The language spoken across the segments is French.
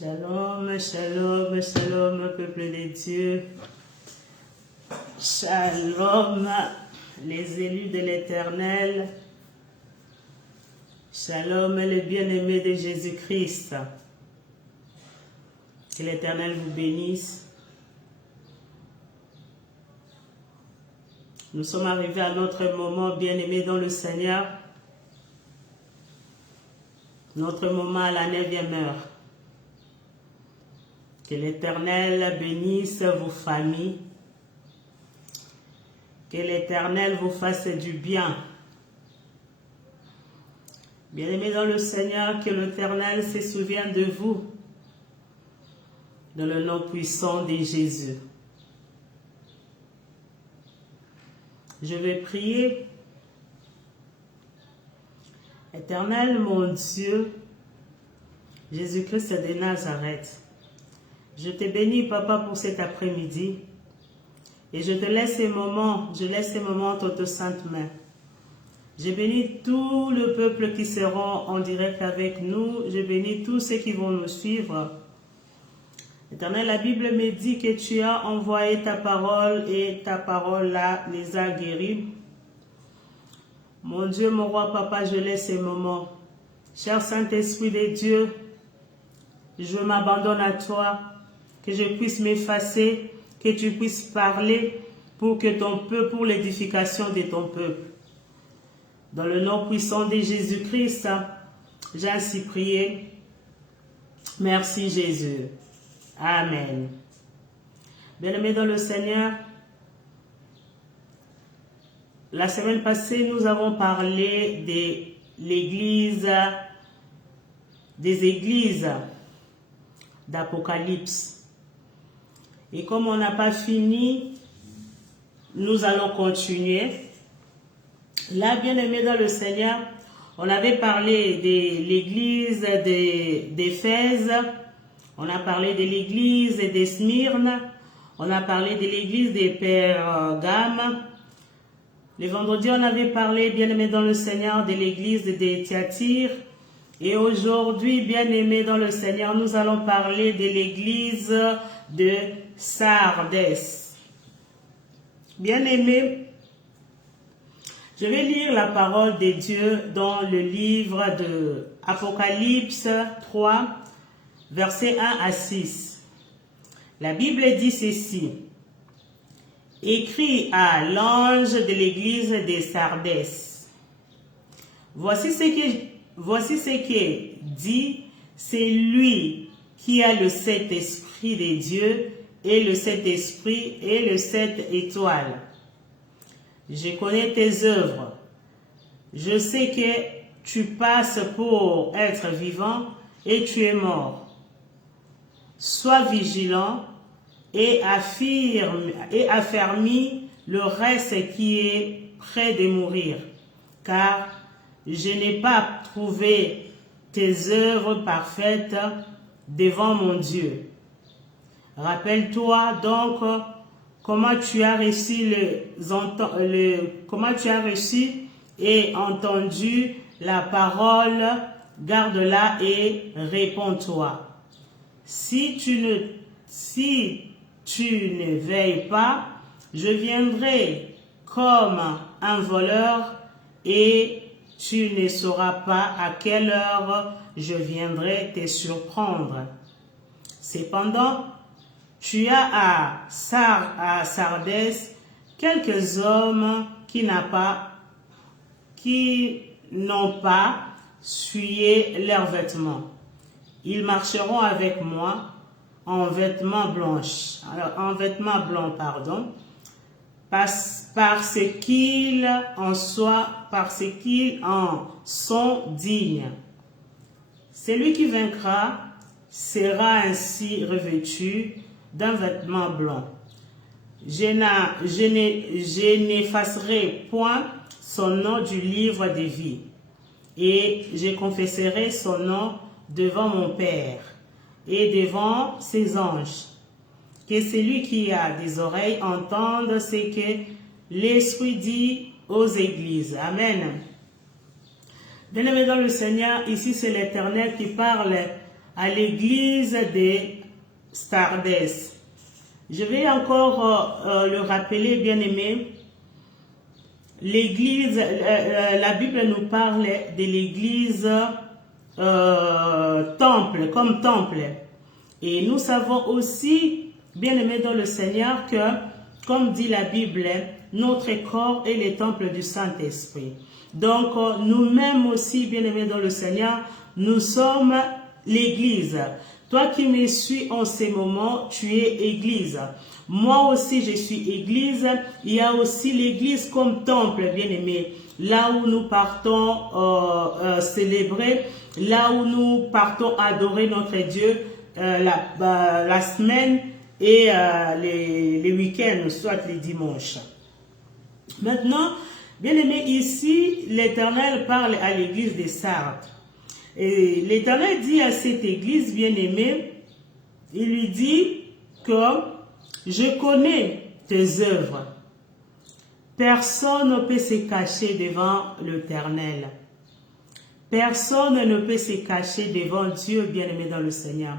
Shalom, shalom, shalom, peuple de Dieu. Shalom, les élus de l'Éternel. Shalom, les bien-aimés de Jésus-Christ. Que l'Éternel vous bénisse. Nous sommes arrivés à notre moment bien-aimé dans le Seigneur. Notre moment à la 9e heure. Que l'Éternel bénisse vos familles. Que l'Éternel vous fasse du bien. Bien-aimés dans le Seigneur, que l'Éternel se souvienne de vous. Dans le nom puissant de Jésus. Je vais prier. Éternel mon Dieu, Jésus-Christ de Nazareth, je te bénis, Papa, pour cet après-midi. Et je te laisse ces moments, entre tes saintes mains. Je bénis tout le peuple qui seront en direct avec nous. Je bénis tous ceux qui vont nous suivre. Éternel, la Bible me dit que tu as envoyé ta parole et ta parole là les a guéris. Mon Dieu, mon roi, Papa, je laisse ces moments. Cher Saint-Esprit de Dieu, je m'abandonne à toi. Que je puisse m'effacer, que tu puisses parler pour l'édification de ton peuple. Dans le nom puissant de Jésus-Christ, j'ai ainsi prié. Merci Jésus. Amen. Bien-aimés dans le Seigneur, la semaine passée, nous avons parlé des églises d'Apocalypse. Et comme on n'a pas fini, nous allons continuer. Là, bien-aimés dans le Seigneur, on avait parlé de l'église d'Éphèse, on a parlé de l'église de Smyrne, on a parlé de l'église de Pergame. Le vendredi, on avait parlé, bien-aimés dans le Seigneur, de l'église de Thyatire. Et aujourd'hui, bien-aimés dans le Seigneur, nous allons parler de l'église de Sardes. Bien-aimés, je vais lire la parole de Dieu dans le livre de Apocalypse 3, versets 1 à 6. La Bible dit ceci. Écrit à l'ange de l'église de Sardes. Voici ce que dit celui qui a le 7 esprits de Dieu et le 7 esprits et le 7 étoiles. Je connais tes œuvres. Je sais que tu passes pour être vivant et tu es mort. Sois vigilant et affermis le reste qui est près de mourir, car je n'ai pas trouvé tes œuvres parfaites devant mon Dieu. Rappelle-toi donc comment tu as reçu et entendu la parole, garde-la et réponds-toi. Si tu ne veilles pas, je viendrai comme un voleur et tu ne sauras pas à quelle heure je viendrai te surprendre. Cependant, tu as à Sardes quelques hommes qui n'ont pas souillé leurs vêtements. Ils marcheront avec moi en vêtements blancs, parce qu'ils en sont dignes. Celui qui vaincra sera ainsi revêtu d'un vêtement blanc. Je n'effacerai point son nom du livre de vie, et je confesserai son nom devant mon Père et devant ses anges. Que celui qui a des oreilles entende ce que l'Esprit dit aux églises. Amen. Bien-aimés dans le Seigneur, ici c'est l'Éternel qui parle à l'église de Sardes. Je vais encore le rappeler, bien-aimé. L'église, la Bible nous parle de l'église temple, comme temple. Et nous savons aussi, bien-aimé dans le Seigneur, que, comme dit la Bible, notre corps est le temple du Saint-Esprit. Donc, nous-mêmes aussi, bien-aimés dans le Seigneur, nous sommes l'église. Toi qui me suis en ces moments, tu es église. Moi aussi, je suis église. Il y a aussi l'église comme temple, bien-aimé. Là où nous partons célébrer, là où nous partons adorer notre Dieu la semaine et les week-ends, soit les dimanches. Maintenant, bien-aimé, ici, l'Éternel parle à l'église des Sardes. Et l'Éternel dit à cette église bien-aimée, il lui dit que je connais tes œuvres. Personne ne peut se cacher devant l'Éternel. Personne ne peut se cacher devant Dieu bien-aimé dans le Seigneur.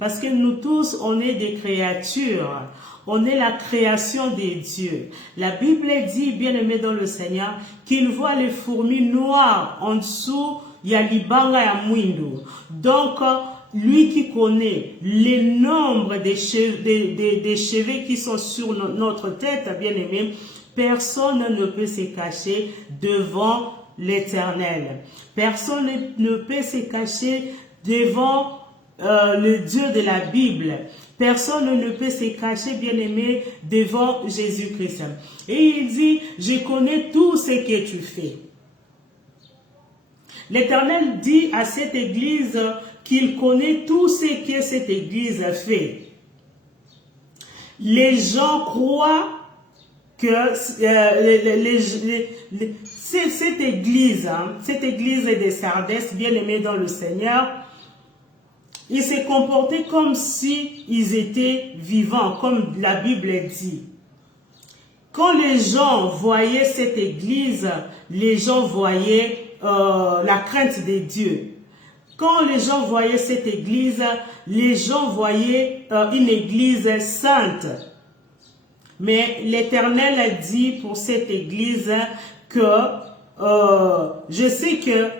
Parce que nous tous, on est des créatures. On est la création de Dieu. La Bible dit, bien-aimé dans le Seigneur, qu'il voit les fourmis noires en dessous. Il y a l'ibanga ya mwindo. Donc, lui qui connaît le nombre des cheveux qui sont sur notre tête, bien aimé, personne ne peut se cacher devant l'Éternel. Personne ne peut se cacher devant le Dieu de la Bible. Personne ne peut se cacher, bien aimé, devant Jésus-Christ. Et il dit, je connais tout ce que tu fais. L'Éternel dit à cette église qu'il connaît tout ce que cette église fait. Les gens croient que cette église des Sardes, bien aimés dans le Seigneur, ils se comportaient comme si ils étaient vivants, comme la Bible dit. Quand les gens voyaient cette église, les gens voyaient la crainte de Dieu. Quand les gens voyaient cette église, les gens voyaient une église sainte. Mais l'Éternel a dit pour cette église que je sais que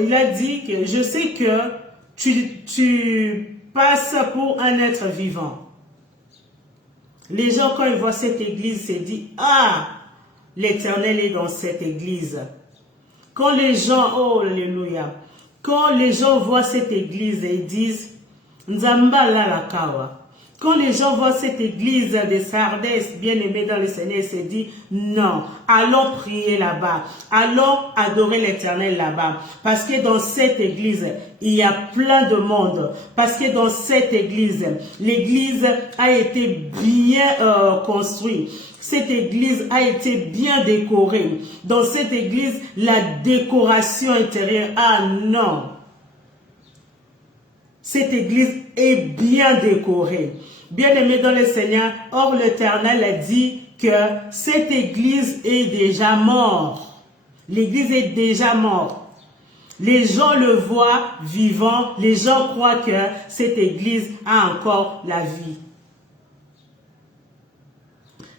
il a dit que je sais que tu passes pour un être vivant. Les gens quand ils voient cette église se disent ah, l'Éternel est dans cette église. Quand les gens, oh alléluia, quand les gens voient cette église et ils disent Nzamba la la kawa. Quand les gens voient cette église de Sardes bien aimée dans le Seigneur, ils se disent non, allons prier là-bas, allons adorer l'Éternel là-bas. Parce que dans cette église, il y a plein de monde. Parce que dans cette église, l'église a été bien construite. Cette église a été bien décorée. Dans cette église, la décoration intérieure, ah non. Cette église est bien décorée. Bien-aimé dans le Seigneur, or l'Éternel a dit que cette église est déjà morte. L'église est déjà morte. Les gens le voient vivant. Les gens croient que cette église a encore la vie.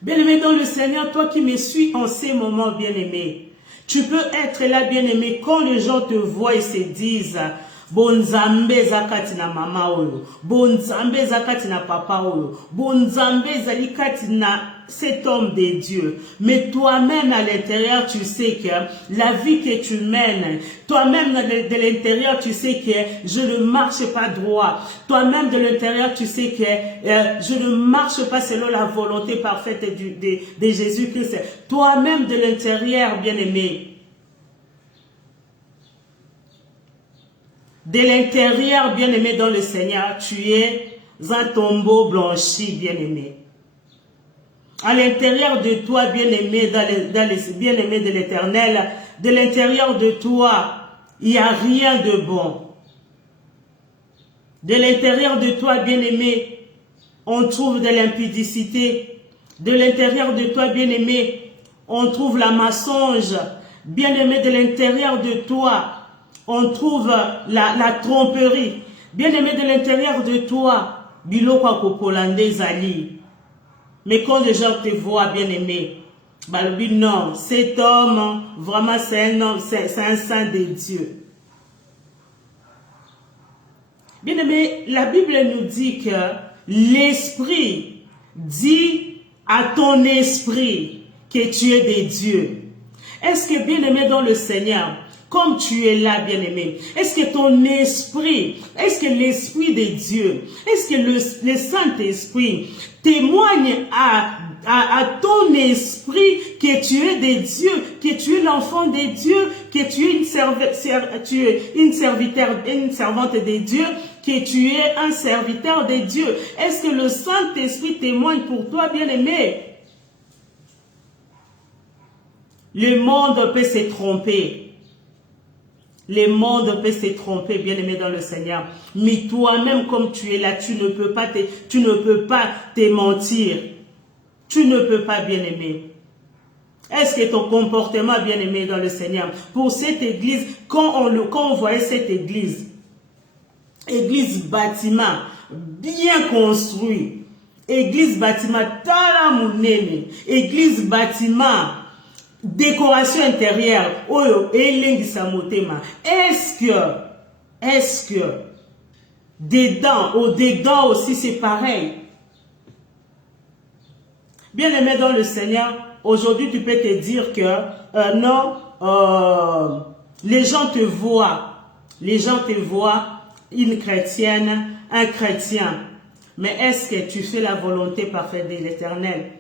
Bien-aimé dans le Seigneur, toi qui me suis en ces moments, bien-aimé, tu peux être là, bien-aimé, quand les gens te voient et se disent Bonzambe zakati na mama oyo, bonzambe zakati na papa oyo, bonzambe zalikati na cet homme de Dieu. Mais toi-même à l'intérieur, tu sais que la vie que tu mènes, toi-même de l'intérieur, tu sais que je ne marche pas droit. Toi-même de l'intérieur, tu sais que je ne marche pas selon la volonté parfaite de Jésus-Christ. Toi-même de l'intérieur, bien-aimé, de l'intérieur, bien-aimé dans le Seigneur, tu es un tombeau blanchi, bien-aimé. À l'intérieur de toi, bien-aimé, bien-aimé de l'Éternel, de l'intérieur de toi, il n'y a rien de bon. De l'intérieur de toi, bien-aimé, on trouve de l'impudicité. De l'intérieur de toi, bien-aimé, on trouve la mensonge. Bien-aimé, de l'intérieur de toi, on trouve la tromperie. Bien-aimé, de l'intérieur de toi, biloko kokolande zali. Mais quand les gens te voient, bien-aimé, balobi non, cet homme, vraiment c'est un homme, c'est un saint de Dieu. Bien-aimé, la Bible nous dit que l'Esprit dit à ton esprit que tu es des dieux. Est-ce que, bien-aimé dans le Seigneur, comme tu es là, bien-aimé, est-ce que ton esprit, est-ce que l'Esprit de Dieu, est-ce que le Saint-Esprit témoigne à ton esprit que tu es des dieux, que tu es l'enfant des dieux, que tu es une servante des dieux, que tu es un serviteur des dieux? Est-ce que le Saint-Esprit témoigne pour toi, bien-aimé? Le monde peut se tromper. Le monde peut se tromper, bien-aimé dans le Seigneur. Mais toi-même, comme tu es là, tu ne peux pas te mentir. Tu ne peux pas, bien-aimé. Est-ce que ton comportement, bien-aimé dans le Seigneur, pour cette église, quand on voyait cette église bâtiment bien construit, église bâtiment talamunene, église bâtiment décoration intérieure, est-ce que dedans aussi c'est pareil? Bien-aimé dans le Seigneur, aujourd'hui tu peux te dire que non, les gens te voient, une chrétienne, un chrétien. Mais est-ce que tu fais la volonté parfaite de l'Éternel?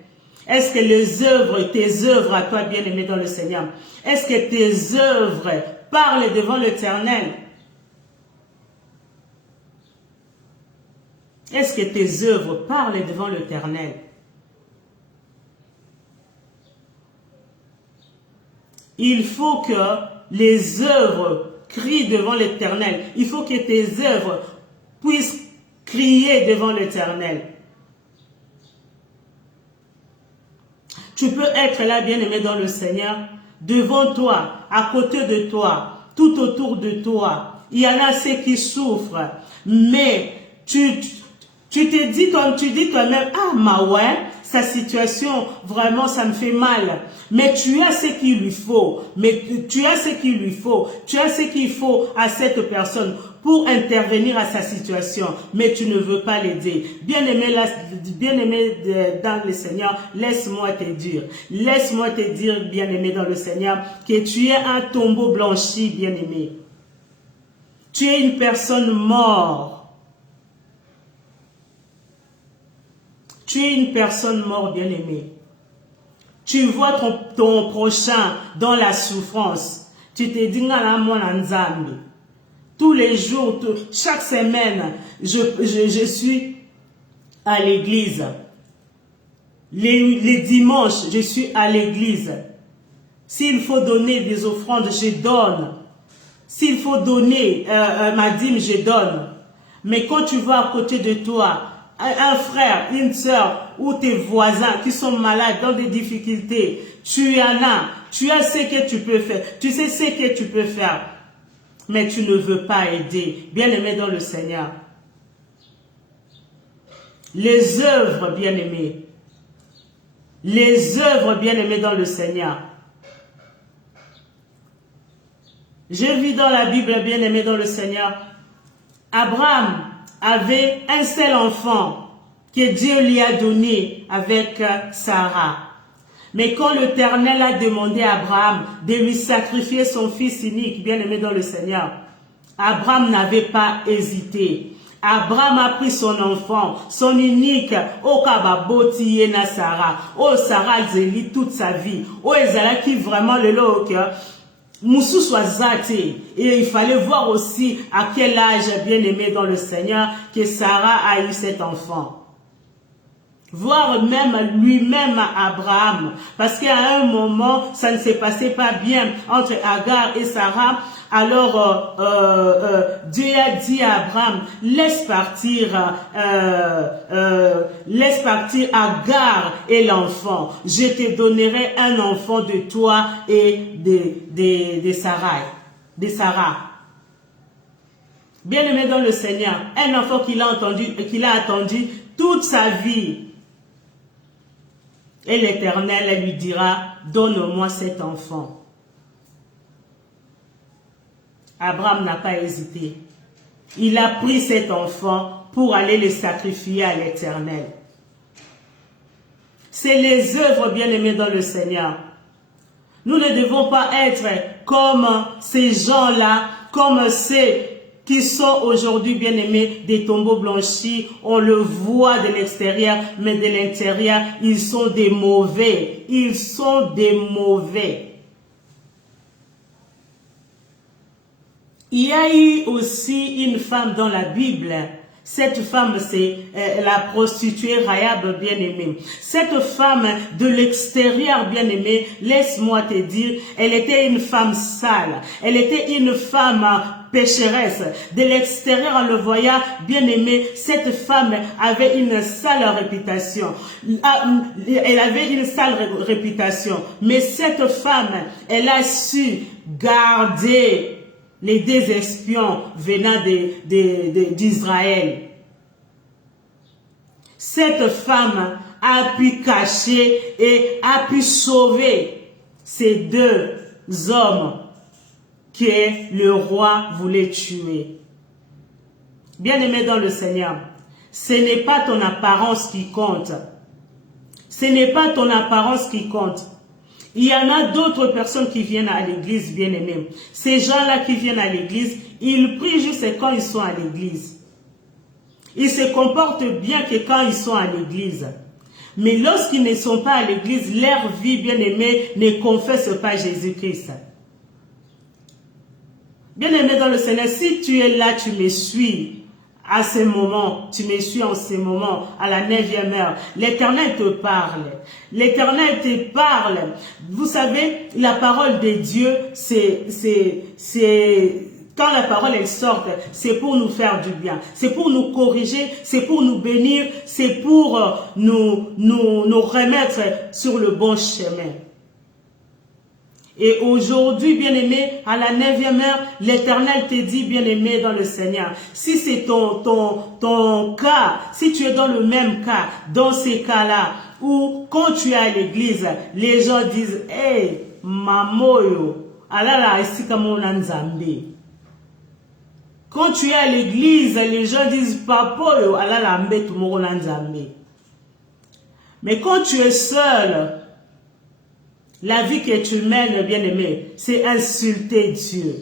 Est-ce que tes œuvres à toi, bien-aimé dans le Seigneur, est-ce que tes œuvres parlent devant l'Éternel? Est-ce que tes œuvres parlent devant l'Éternel? Il faut que les œuvres crient devant l'Éternel. Il faut que tes œuvres puissent crier devant l'Éternel. Tu peux être là, bien-aimé dans le Seigneur, devant toi, à côté de toi, tout autour de toi. Il y en a ceux qui souffrent, mais tu dis toi-même, ah, ma ouais, sa situation, vraiment, ça me fait mal. Mais tu as ce qu'il lui faut. Tu as ce qu'il faut à cette personne pour intervenir à sa situation. Mais tu ne veux pas l'aider. Bien-aimé dans le Seigneur, laisse-moi te dire. Laisse-moi te dire, bien-aimé dans le Seigneur, que tu es un tombeau blanchi, bien-aimé. Tu es une personne morte. Tu es une personne morte, bien-aimée. Tu vois ton prochain dans la souffrance. Tu te dis, tous les jours, chaque semaine, je suis à l'église. Les dimanches, je suis à l'église. S'il faut donner des offrandes, je donne. S'il faut donner ma dîme, je donne. Mais quand tu vois à côté de toi, un frère, une soeur ou tes voisins qui sont malades dans des difficultés, tu en as, tu as ce que tu peux faire, tu sais ce que tu peux faire, mais tu ne veux pas aider. Bien-aimé dans le Seigneur, les œuvres, bien-aimés, dans le Seigneur. Je vis dans la Bible, bien-aimé dans le Seigneur, Abraham avait un seul enfant que Dieu lui a donné avec Sarah. Mais quand l'Éternel a demandé à Abraham de lui sacrifier son fils unique, bien-aimé dans le Seigneur, Abraham n'avait pas hésité. Abraham a pris son enfant, son unique, au kababoti yena Sarah, au Sarah zeli toute sa vie, au ezala qui vraiment le lot Moussou soit zati. Et il fallait voir aussi à quel âge, bien-aimé dans le Seigneur, que Sarah a eu cet enfant. Voir même lui-même Abraham. Parce qu'à un moment, ça ne s'est passé pas bien entre Agar et Sarah. Alors, Dieu a dit à Abraham, laisse partir Agar et l'enfant. Je te donnerai un enfant de toi et de Sarah. Bien-aimé dans le Seigneur, un enfant qu'il a attendu toute sa vie. Et l'Éternel lui dira, donne-moi cet enfant. Abraham n'a pas hésité. Il a pris cet enfant pour aller le sacrifier à l'Éternel. C'est les œuvres bien-aimées dans le Seigneur. Nous ne devons pas être comme ces gens-là, comme ceux qui sont aujourd'hui bien-aimés des tombeaux blanchis. On le voit de l'extérieur, mais de l'intérieur, ils sont des mauvais. Ils sont des mauvais. Il y a eu aussi une femme dans la Bible. Cette femme, c'est la prostituée Rahab bien-aimée. Cette femme de l'extérieur bien-aimée, laisse-moi te dire, elle était une femme sale. Elle était une femme pécheresse. De l'extérieur, en le voyant bien-aimée, cette femme avait une sale réputation. Elle avait une sale réputation. Mais cette femme, elle a su garder les deux espions venant d'Israël. Cette femme a pu cacher et a pu sauver ces deux hommes que le roi voulait tuer. Bien-aimé dans le Seigneur, ce n'est pas ton apparence qui compte. Ce n'est pas ton apparence qui compte. Il y en a d'autres personnes qui viennent à l'église, bien-aimés. Ces gens-là qui viennent à l'église, ils prient juste quand ils sont à l'église. Ils se comportent bien que quand ils sont à l'église. Mais lorsqu'ils ne sont pas à l'église, leur vie, bien-aimée, ne confesse pas Jésus-Christ. Bien-aimé dans le Seigneur, si tu es là, tu me suis. À ce moment, tu me suis en ce moment, à la 9e heure. L'Éternel te parle. L'Éternel te parle. Vous savez, la parole de Dieu, quand la parole elle sort, c'est pour nous faire du bien. C'est pour nous corriger, c'est pour nous bénir, c'est pour nous remettre sur le bon chemin. Et aujourd'hui, bien-aimé, à la 9e heure, l'Éternel te dit, bien-aimé dans le Seigneur, si c'est ton cas, si tu es dans le même cas, dans ces cas-là, où quand tu es à l'église, les gens disent, « Hey, mamoyo, alala isikamona nzambe. » Quand tu es à l'église, les gens disent, « Papoyo, alala mbe tumona nzambe. » Mais quand tu es seul, la vie que tu mènes, bien-aimé, c'est insulter Dieu.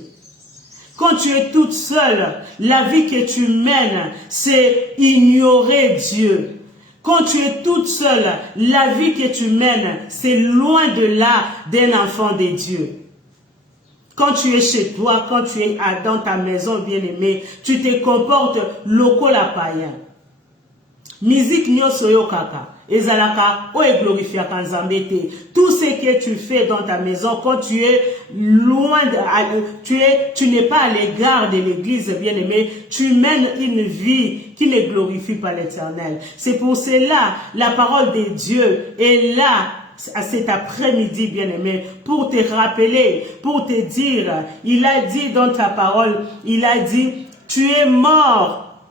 Quand tu es toute seule, la vie que tu mènes, c'est ignorer Dieu. Quand tu es toute seule, la vie que tu mènes, c'est loin de là d'un enfant de Dieu. Quand tu es chez toi, quand tu es dans ta maison, bien-aimé, tu te comportes lokola païen. Musique nyoso yo kaka. Ezalaka o e glorifia kanzambe te. Tout ce que tu fais dans ta maison, quand tu es loin, tu n'es pas à l'égard de l'église, bien-aimé, tu mènes une vie qui ne glorifie pas l'Éternel. C'est pour cela, la parole de Dieu est là à cet après-midi, bien-aimé, pour te rappeler, pour te dire, il a dit dans ta parole, il a dit, tu es mort,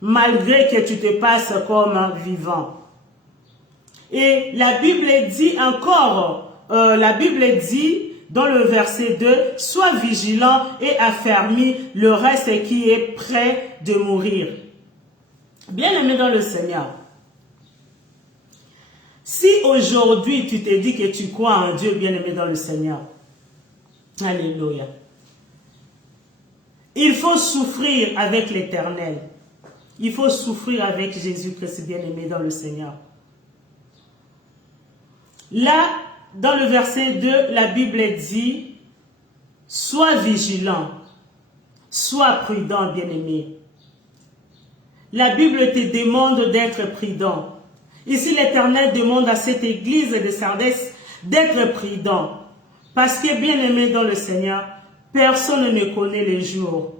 malgré que tu te passes comme un vivant. Et la Bible dit encore, la Bible dit dans le verset 2, sois vigilant et affermis le reste qui est prêt de mourir. Bien-aimé dans le Seigneur, si aujourd'hui tu te dis que tu crois en Dieu, bien-aimé dans le Seigneur, alléluia, il faut souffrir avec l'Éternel. Il faut souffrir avec Jésus-Christ, bien-aimé dans le Seigneur. Là, dans le verset 2, la Bible dit, sois vigilant, sois prudent, bien-aimé. La Bible te demande d'être prudent. Ici, l'Éternel demande à cette église de Sardis d'être prudent. Parce que, bien-aimé dans le Seigneur, personne ne connaît les jours,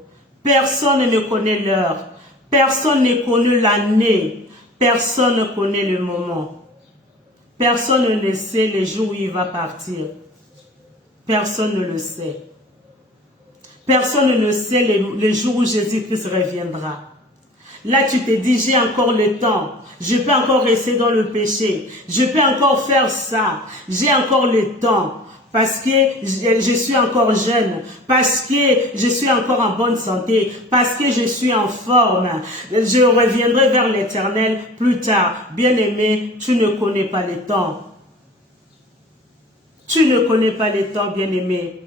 personne ne connaît l'heure, personne ne connaît l'année, personne ne connaît le moment. Personne ne sait les jours où il va partir. Personne ne le sait. Personne ne sait le jour où Jésus-Christ reviendra. Là, tu te dis, j'ai encore le temps. Je peux encore rester dans le péché. Je peux encore faire ça. J'ai encore le temps. Parce que je suis encore jeune. Parce que je suis encore en bonne santé. Parce que je suis en forme. Je reviendrai vers l'Éternel plus tard. Bien-aimé, tu ne connais pas le temps. Tu ne connais pas le temps, bien-aimé.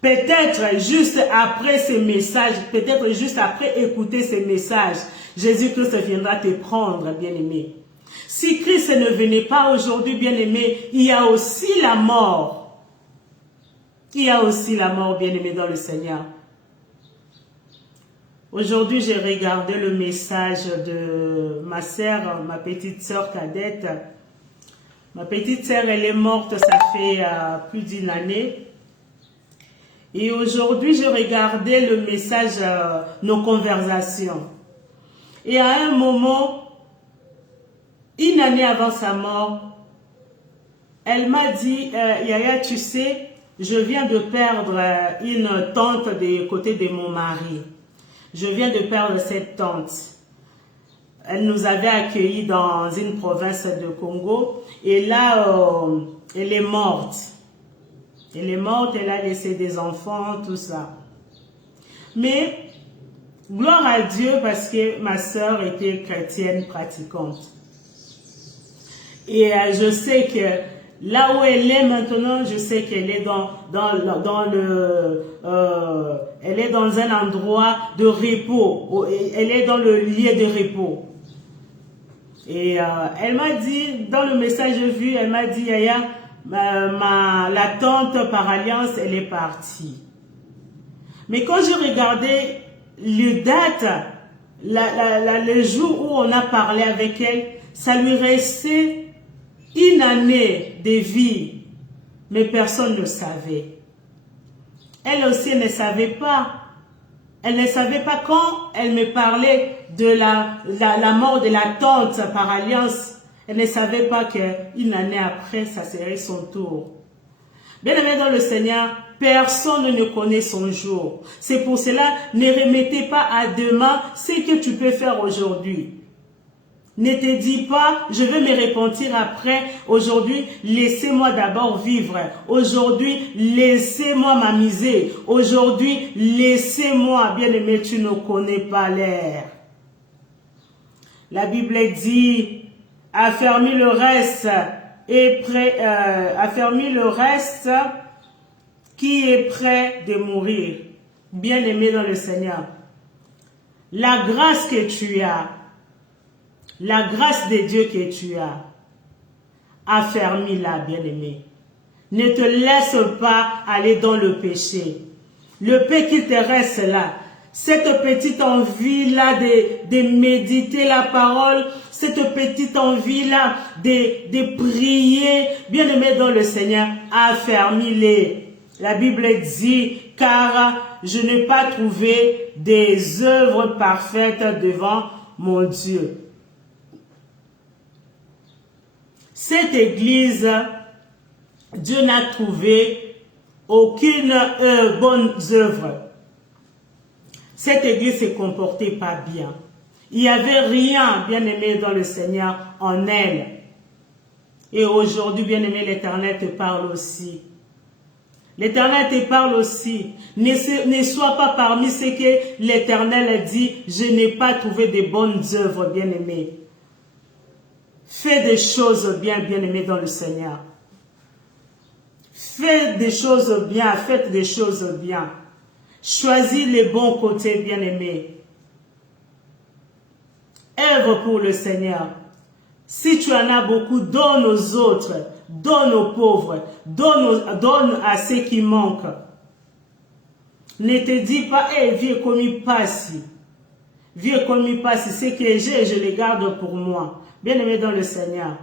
Peut-être juste après ces messages, peut-être juste après écouter ces messages, Jésus-Christ viendra te prendre, bien-aimé. Si Christ ne venait pas aujourd'hui, bien-aimé, il y a aussi la mort. Il y a aussi la mort, bien-aimé, dans le Seigneur. Aujourd'hui, j'ai regardé le message de ma sœur, ma petite sœur cadette. Ma petite sœur, elle est morte, ça fait plus d'une année. Et aujourd'hui, je regardais le message, nos conversations. Et à un moment, une année avant sa mort, elle m'a dit, Yaya, tu sais, je viens de perdre une tante des côtés de mon mari. Je viens de perdre cette tante. Elle nous avait accueillis dans une province de Congo. Et là, elle est morte. Elle est morte, elle a laissé des enfants, tout ça. Mais, gloire à Dieu parce que ma sœur était chrétienne pratiquante. Et je sais que là où elle est maintenant, je sais qu'elle est elle est dans un endroit de repos. Elle est dans le lieu de repos. Et elle m'a dit, dans le message vu, elle m'a dit, Yaya, la tante par alliance, elle est partie. Mais quand je regardais le date, le jour où on a parlé avec elle, ça lui restait une année de vie, mais personne ne savait. Elle aussi ne savait pas. Elle ne savait pas quand elle me parlait de la mort de la tante par alliance. Elle ne savait pas qu'une année après, ça serait son tour. Bien-aimé dans le Seigneur, personne ne connaît son jour. C'est pour cela, ne remettez pas à demain ce que tu peux faire aujourd'hui. Ne te dis pas, je vais me repentir après. Aujourd'hui, laissez-moi d'abord vivre. Aujourd'hui, laissez-moi m'amuser. Aujourd'hui, laissez-moi, bien-aimé, tu ne connais pas l'air. La Bible dit, affermis le reste affermis le reste qui est prêt de mourir. Bien-aimé dans le Seigneur, la grâce que tu as, la grâce de Dieu que tu as, affermis-la, bien-aimé. Ne te laisse pas aller dans le péché. Le péché qui te reste là, cette petite envie-là de méditer la parole, cette petite envie-là de prier, bien-aimé dans le Seigneur, affermis-les. La Bible dit, car je n'ai pas trouvé des œuvres parfaites devant mon Dieu. Cette église, Dieu n'a trouvé aucune bonne œuvre. Cette église se comportait pas bien. Il n'y avait rien, bien-aimé, dans le Seigneur en elle. Et aujourd'hui, bien-aimé, l'Éternel te parle aussi. L'Éternel te parle aussi. Ne sois pas parmi ceux que l'Éternel dit, je n'ai pas trouvé de bonnes œuvres, bien-aimé. Fais des choses bien, bien-aimé, dans le Seigneur. Fais des choses bien, faites des choses bien. Choisis les bons côtés, bien-aimé. Œuvre pour le Seigneur. Si tu en as beaucoup, donne aux autres, donne aux pauvres, donne à ceux qui manquent. Ne te dis pas, viens comme il passe. Viens comme il passe. Ce que j'ai, je le garde pour moi. Bien-aimé dans le Seigneur.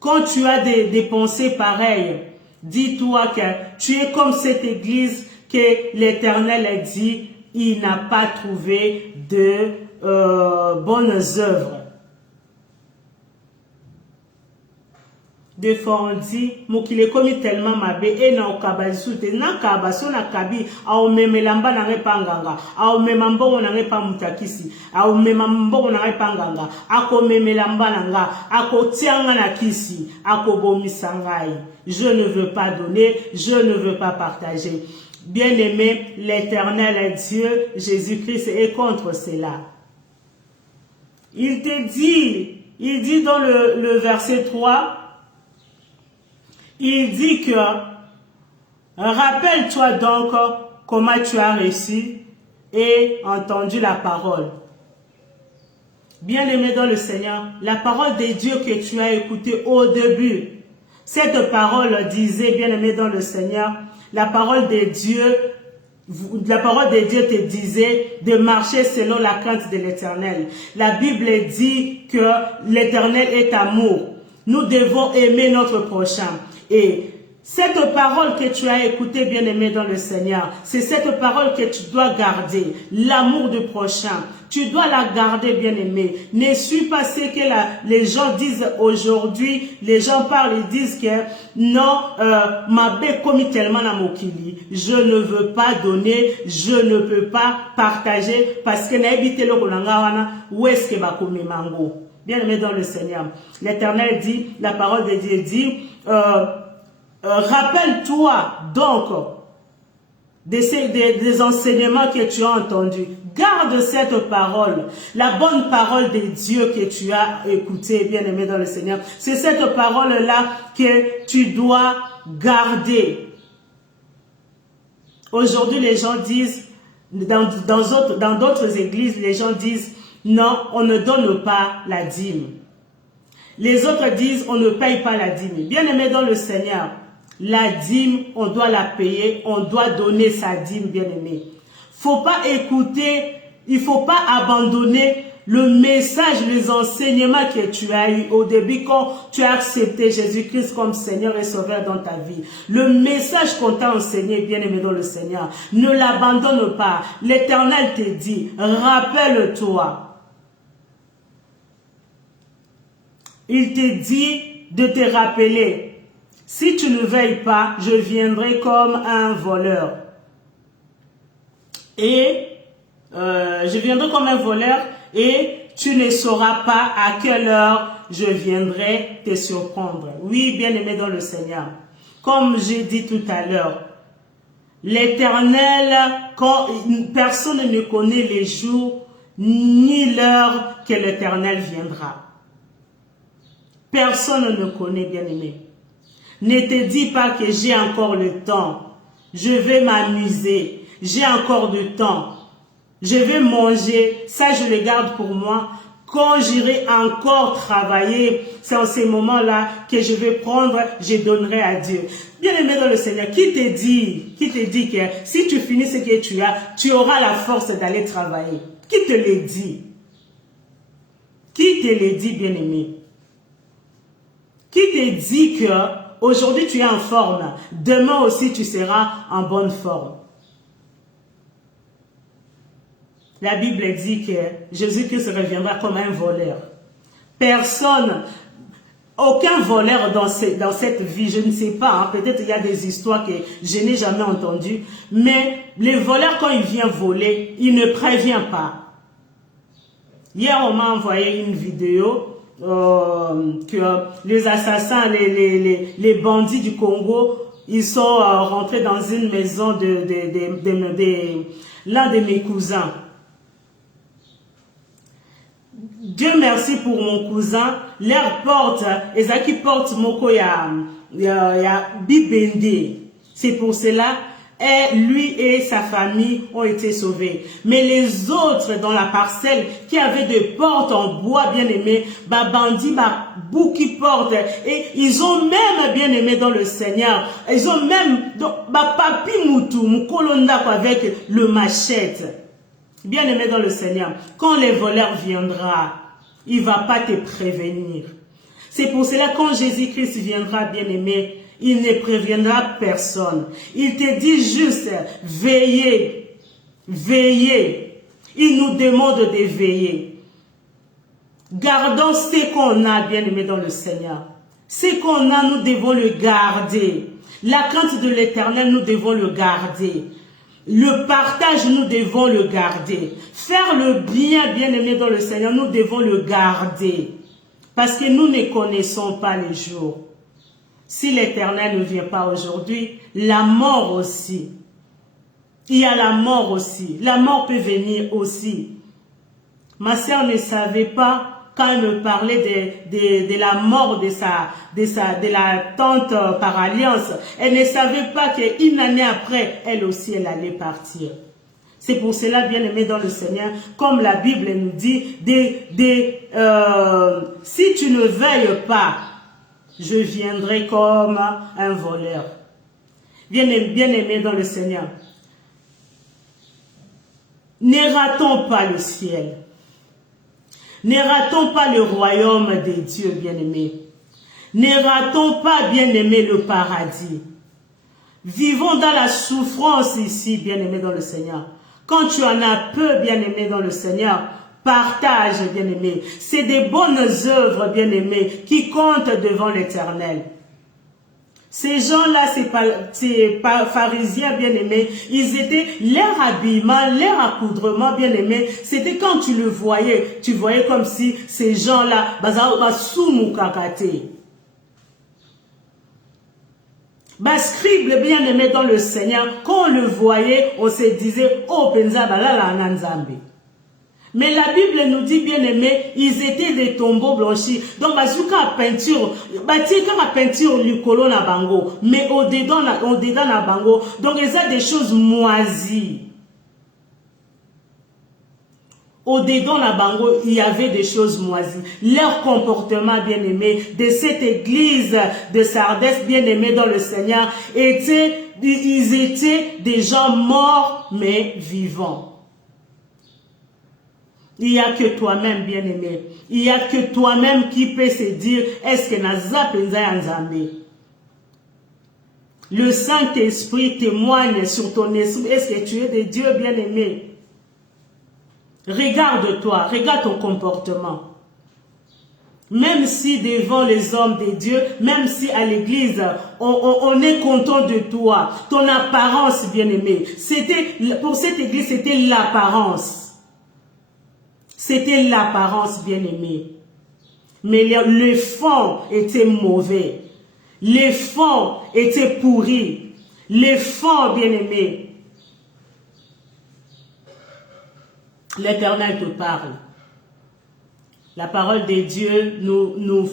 Quand tu as des pensées pareilles, dis-toi que tu es comme cette église que l'Éternel a dit, il n'a pas trouvé de bonnes œuvres. défendu mokile komi tellement mabe et na okabasute na kabaso na kabi au memelamba na repanganga au memambo na repamutakisi au memambo na repanganga ako memelamba nanga ako tianga na kisi ako bomisangai. Je ne veux pas donner, je ne veux pas partager. Bien-aimé, l'Éternel Dieu, Jésus-Christ est contre cela. Il dit dans le verset 3, il dit que rappelle-toi donc comment tu as reçu et entendu la parole. Bien-aimé dans le Seigneur, la parole de Dieu que tu as écoutée au début, cette parole disait, bien-aimé dans le Seigneur, la parole de Dieu te disait de marcher selon la crainte de l'Éternel. La Bible dit que l'Éternel est amour. Nous devons aimer notre prochain. Et cette parole que tu as écoutée, bien-aimé dans le Seigneur, c'est cette parole que tu dois garder. L'amour du prochain. Tu dois la garder, bien-aimé. Ne suis pas ce que les gens disent aujourd'hui. Les gens parlent et disent que non, ma bé commis tellement na mokili. Je ne veux pas donner, je ne peux pas partager parce que na habité le kolanga wana où est-ce que ba komi mango. Bien-aimé dans le Seigneur. L'Éternel dit, la parole de Dieu dit, rappelle-toi donc des enseignements que tu as entendus. Garde cette parole, la bonne parole de Dieu que tu as écoutée, bien-aimé dans le Seigneur. C'est cette parole-là que tu dois garder. Aujourd'hui, les gens disent, dans d'autres églises, les gens disent, non, on ne donne pas la dîme. Les autres disent, on ne paye pas la dîme. Bien-aimé dans le Seigneur, la dîme, on doit la payer, on doit donner sa dîme, bien-aimé. Faut pas écouter, il faut pas abandonner le message, les enseignements que tu as eu au début quand tu as accepté Jésus-Christ comme Seigneur et Sauveur dans ta vie. Le message qu'on t'a enseigné, bien-aimé dans le Seigneur, ne l'abandonne pas. L'Éternel te dit, rappelle-toi. Il te dit de te rappeler, si tu ne veilles pas, je viendrai comme un voleur. Et je viendrai comme un voleur et tu ne sauras pas à quelle heure je viendrai te surprendre. Oui, bien-aimé dans le Seigneur. Comme j'ai dit tout à l'heure, l'Éternel, quand personne ne connaît les jours ni l'heure que l'Éternel viendra. Personne ne connaît, bien-aimé. Ne te dis pas que j'ai encore le temps. Je vais m'amuser. J'ai encore du temps. Je vais manger. Ça, je le garde pour moi. Quand j'irai encore travailler, c'est en ces moments-là que je vais prendre, je donnerai à Dieu. Bien-aimé dans le Seigneur, qui te dit que si tu finis ce que tu as, tu auras la force d'aller travailler? Qui te le dit? Qui te le dit, bien-aimé? Qui te dit que aujourd'hui tu es en forme, demain aussi tu seras en bonne forme? La Bible dit que Jésus-Christ reviendra comme un voleur. Personne, aucun voleur dans cette vie, je ne sais pas, hein, peut-être il y a des histoires que je n'ai jamais entendues, mais les voleurs quand il vient voler, il ne prévient pas. Hier on m'a envoyé une vidéo que les assassins, les bandits du Congo, ils sont rentrés dans une maison de l'un de mes cousins. Dieu merci pour mon cousin, leur porte, Ezaki porte moko ya bibende. C'est pour cela, et lui et sa famille ont été sauvés. Mais les autres dans la parcelle qui avaient des portes en bois, bien aimé, bandit, bouki porte, et ils ont même, bien aimé dans le Seigneur, ils ont même, papi moutou, moukolonda avec le machette. Bien aimé dans le Seigneur, quand les voleurs viendra, il ne va pas te prévenir. C'est pour cela quand Jésus-Christ viendra, bien aimé, il ne préviendra personne. Il te dit juste, veillez, veillez. Il nous demande de veiller. Gardons ce qu'on a, bien aimé dans le Seigneur. Ce qu'on a, nous devons le garder. La crainte de l'Éternel, nous devons le garder. Le partage, nous devons le garder. Faire le bien, bien-aimé dans le Seigneur, nous devons le garder. Parce que nous ne connaissons pas les jours. Si l'Éternel ne vient pas aujourd'hui, la mort aussi. Il y a la mort aussi. La mort peut venir aussi. Ma sœur ne savait pas, quand elle me parlait de la mort de la tante par alliance, elle ne savait pas qu'une année après, elle aussi, elle allait partir. C'est pour cela, bien aimé dans le Seigneur, comme la Bible nous dit, si tu ne veilles pas, je viendrai comme un voleur. Bien aimé dans le Seigneur, ne ratons pas le ciel. Ne ratons pas le royaume des dieux, bien-aimés. Ne ratons pas, bien-aimés, le paradis. Vivons dans la souffrance ici, bien-aimés dans le Seigneur. Quand tu en as peu, bien-aimés dans le Seigneur, partage, bien-aimés. C'est des bonnes œuvres, bien-aimés, qui comptent devant l'Éternel. Ces gens-là, ces pharisiens bien-aimés, ils étaient, leur habillement, leur accoudrement bien-aimé, c'était quand tu le voyais, tu voyais comme si ces gens-là, scribe bien-aimé dans le Seigneur, quand on le voyait, on se disait, oh, penza balala nanzambe. Mais la Bible nous dit, bien aimé, ils étaient des tombeaux blanchis. Donc, bazouka peinture, la peinture l'icolo na bango, mais au-dedans na bango. Donc, il y a des choses moisies. Au-dedans na bango, il y avait des choses moisies. Leur comportement, bien aimé, de cette église de Sardès, bien aimé dans le Seigneur, ils étaient des gens morts, mais vivants. Il n'y a que toi-même, bien-aimé. Il n'y a que toi-même qui peut se dire, est-ce que Naza Penza Nzambe? Le Saint-Esprit témoigne sur ton esprit. Est-ce que tu es de Dieu, bien-aimé? Regarde-toi, regarde ton comportement. Même si devant les hommes de Dieu, même si à l'église, on est content de toi, ton apparence, bien-aimé. Pour cette église, c'était l'apparence. C'était l'apparence, bien-aimée. Mais le fond était mauvais. Le fond était pourri. Le fond, bien-aimé. L'Éternel te parle. La parole de Dieu nous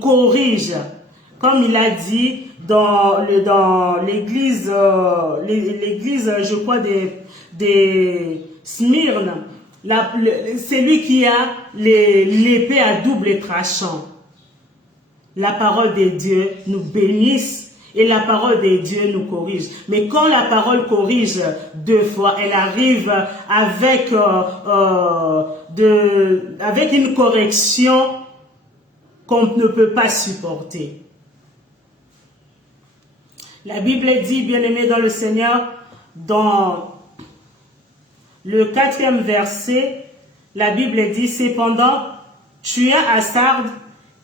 corrige. Comme il a dit dans l'église, je crois, de Smyrne. C'est lui qui a l'épée à double tranchant. La parole de Dieu nous bénisse et la parole de Dieu nous corrige. Mais quand la parole corrige deux fois, elle arrive avec une correction qu'on ne peut pas supporter. La Bible dit, bien-aimé dans le Seigneur, dans le 4e verset, la Bible dit, cependant, tu as à Sardes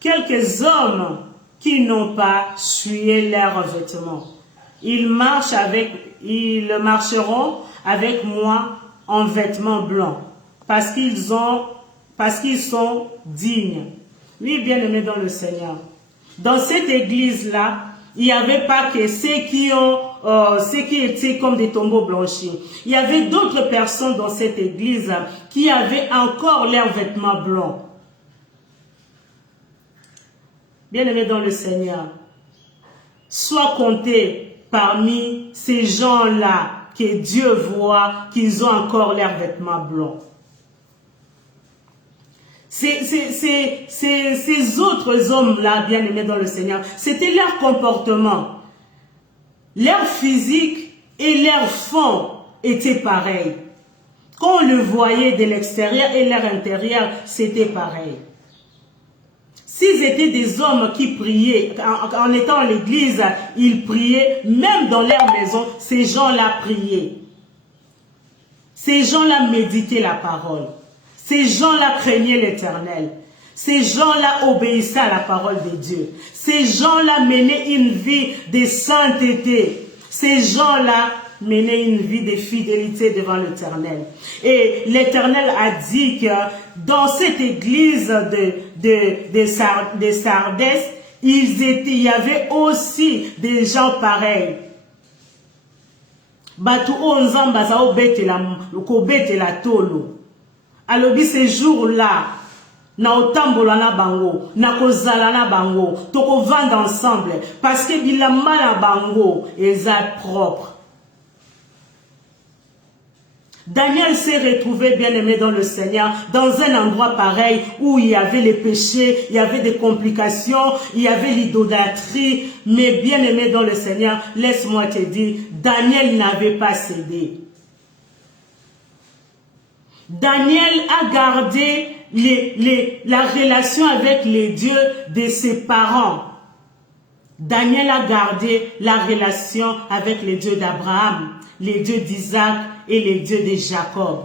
quelques hommes qui n'ont pas souillé leurs vêtements. Ils marcheront avec moi en vêtements blancs, parce qu'ils sont dignes. Oui, bien-aimés dans le Seigneur. Dans cette église-là, il n'y avait pas que ceux qui étaient comme des tombeaux blanchis. Il y avait d'autres personnes dans cette église qui avaient encore leurs vêtements blancs. Bien-aimés dans le Seigneur, sois compté parmi ces gens-là que Dieu voit qu'ils ont encore leurs vêtements blancs. Ces autres hommes-là, bien-aimés dans le Seigneur, c'était leur comportement. Leur physique et leur fond étaient pareils. Quand on le voyait de l'extérieur et leur intérieur, c'était pareil. S'ils étaient des hommes qui priaient, en étant à l'église, ils priaient, même dans leur maison, ces gens-là priaient. Ces gens-là méditaient la parole. Ces gens-là craignaient l'Éternel. Ces gens-là obéissaient à la parole de Dieu. Ces gens-là menaient une vie de sainteté. Ces gens-là menaient une vie de fidélité devant l'Éternel. Et l'Éternel a dit que dans cette église de Sardes, il y avait aussi des gens pareils. Batu onzamba za obetela kobetela tolo. Alobi ces jours-là, na otambola na bango, na kozala na bango, toko vendre ensemble, parce que bilamba na bango eza propre. Daniel s'est retrouvé bien aimé dans le Seigneur, dans un endroit pareil où il y avait les péchés, il y avait des complications, il y avait l'idolâtrie, mais bien aimé dans le Seigneur, laisse-moi te dire, Daniel n'avait pas cédé. Daniel a gardé la relation avec les dieux de ses parents. Daniel a gardé la relation avec les dieux d'Abraham, les dieux d'Isaac et les dieux de Jacob.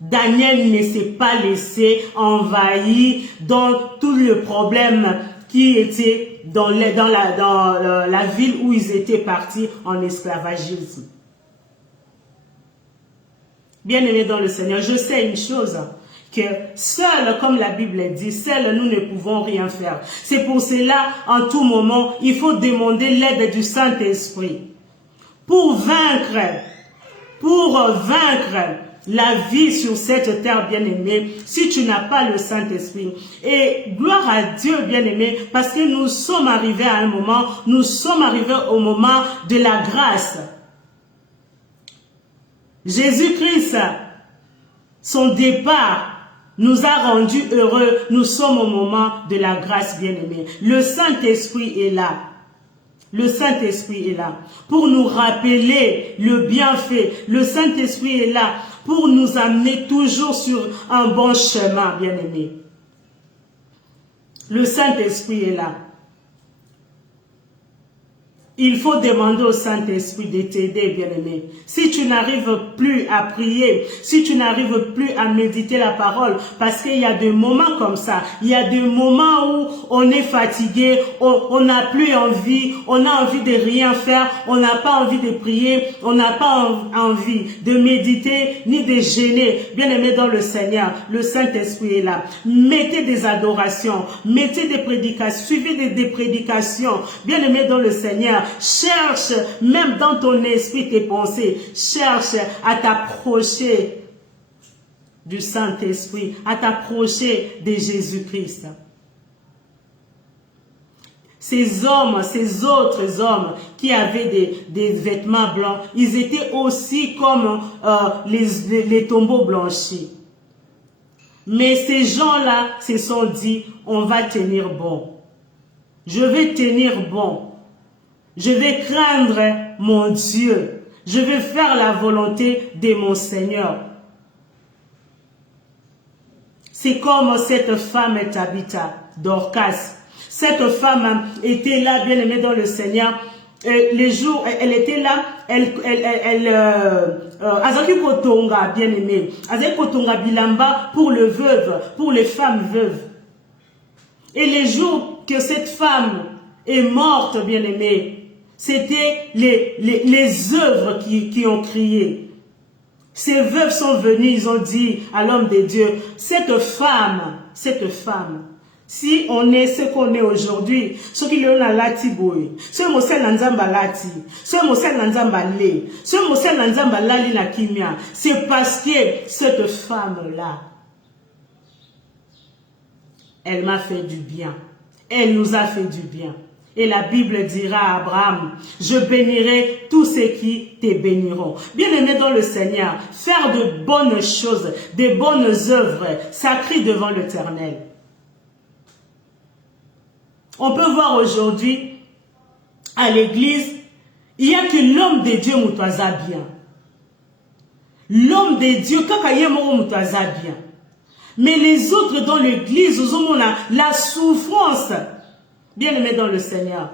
Daniel ne s'est pas laissé envahir dans tout le problème qui était dans la ville où ils étaient partis en esclavagisme. Bien-aimés dans le Seigneur, je sais une chose, que seul, comme la Bible dit, seul nous ne pouvons rien faire. C'est pour cela, en tout moment, il faut demander l'aide du Saint-Esprit. Pour vaincre la vie sur cette terre bien-aimée, si tu n'as pas le Saint-Esprit. Et gloire à Dieu bien-aimé, parce que nous sommes arrivés à un moment, nous sommes arrivés au moment de la grâce. Jésus-Christ, son départ nous a rendus heureux. Nous sommes au moment de la grâce bien-aimée. Le Saint-Esprit est là. Le Saint-Esprit est là pour nous rappeler le bienfait. Le Saint-Esprit est là pour nous amener toujours sur un bon chemin, bien-aimé. Le Saint-Esprit est là. Il faut demander au Saint-Esprit de t'aider, bien-aimé. Si tu n'arrives plus à prier, si tu n'arrives plus à méditer la parole, parce qu'il y a des moments comme ça, il y a des moments où on est fatigué, on n'a plus envie, on a envie de rien faire, on n'a pas envie de prier, on n'a pas envie de méditer, ni de jeûner. Bien-aimé dans le Seigneur, le Saint-Esprit est là. Mettez des adorations, mettez des prédications, suivez des prédications. Bien-aimé dans le Seigneur, cherche, même dans ton esprit, tes pensées, cherche à t'approcher du Saint-Esprit, à t'approcher de Jésus-Christ. Ces hommes, ces autres hommes qui avaient des vêtements blancs, ils étaient aussi comme les tombeaux blanchis. Mais ces gens-là se sont dit, on va tenir bon. Je vais tenir bon. Je vais craindre mon Dieu. Je vais faire la volonté de mon Seigneur. C'est comme cette femme Tabitha, Dorcas. Cette femme était là, bien aimée dans le Seigneur. Les jours, elle était là, Azaki Kotonga, bien aimée. Azaki Kotonga Bilamba pour le veuve, pour les femmes veuves. Et les jours que cette femme est morte, bien aimée, c'était les œuvres qui ont crié. Ces veuves sont venues, ils ont dit à l'homme de Dieu, cette femme, si on est ce qu'on est aujourd'hui, ce qui est là lati boy, ce mosel nanzamba lati, ce mosel nanzamba le, ce mosel nanzamba lali na kimia, c'est parce que cette femme-là, elle m'a fait du bien. Elle nous a fait du bien. Et la Bible dira à Abraham, je bénirai tous ceux qui te béniront. Bien-aimé dans le Seigneur, faire de bonnes choses, de bonnes œuvres, ça crie devant l'Éternel. On peut voir aujourd'hui, à l'église, il n'y a que l'homme de Dieu moutaza bien. L'homme de Dieu, kakayemo moutaza bien. Mais les autres dans l'église, on a la souffrance. Bien-aimé dans le Seigneur,